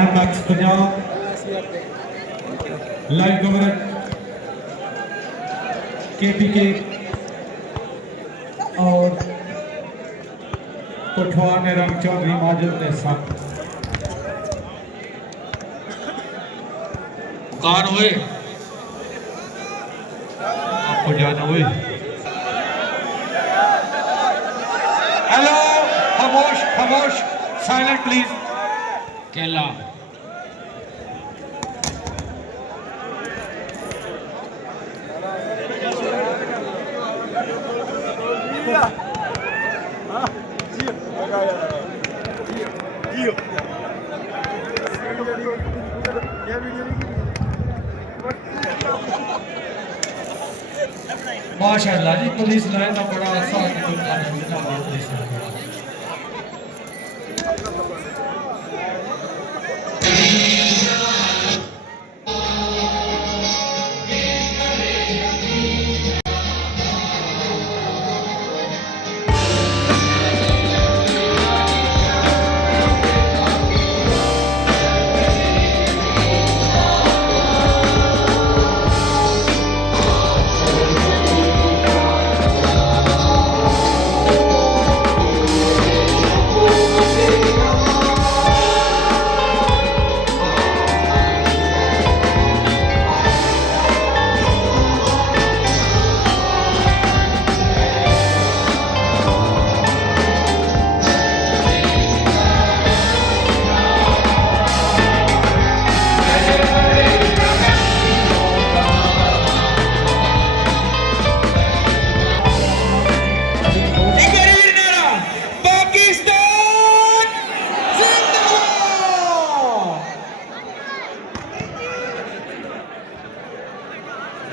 MX Punjab live coverage KPK और कोठवार ने रंग चौधरी माजिद ने साथ कार हुए आपको जाना हुए। हेलो खामोश खामोश साइलेंट प्लीज। केला माशाअल्लाह जी पुलिस लाइन का बड़ा अच्छा पुलिस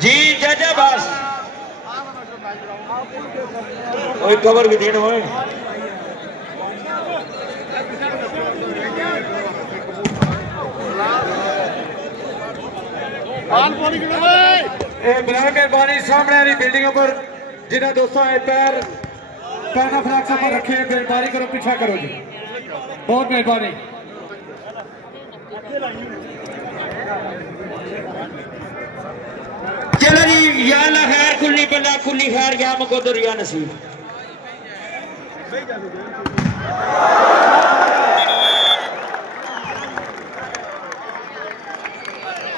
जी चाचा बस कोई खबर भी देना होए। मेहरबानी सामने वाली बिल्डिंग पर जिन्हें दोस्तों पैर पैना फ्लैक्स पर रखे मेहरबानी करो पीछा करो जी बहुत मेहरबानी। चलो जी या अल्लाह खैर कुल्ली बल्ला कुल्ली खैर या मकोदर या नसीब।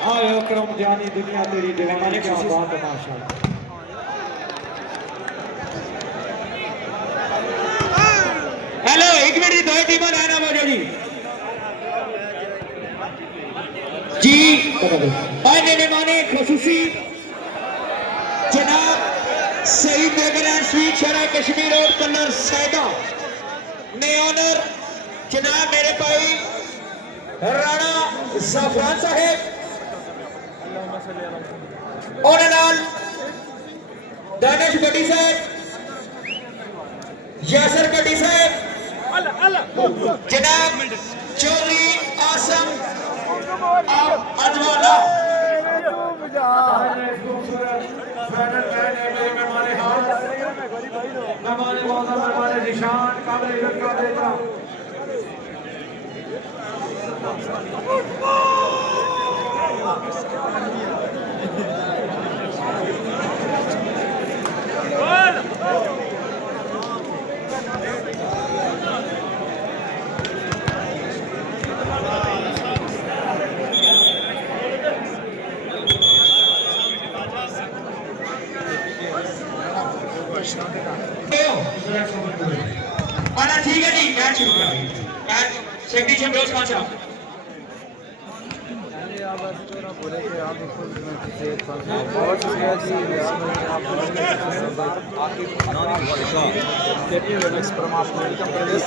आए अकरम जानी दुनिया तेरी दीवानी क्या बात है माशाअल्लाह। हेलो एक मिनट दो टीम लाना मौजूद जी जी माने खसूसी जनाब सईद बेगरा स्वीट शरा कश्मीर और कलर सैदा ने ऑनर जनाब मेरे भाई राणा ज़फ़रान साहेब और नाल दानिश गड्डी साहब यासर गड्डी साहब जनाब चौधरी आसम अदवाला ठीक है जी मैच शुरू करें। सेक्रेटरी शमरोज खान साहब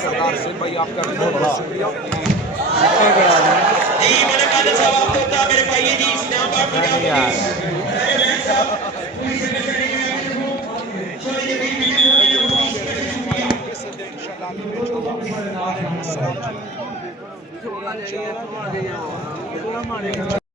सरदार से भाई आपका जी मेरे कादर साहब आपको होता मेरे भाई जी इस्लामाबाद पंजाब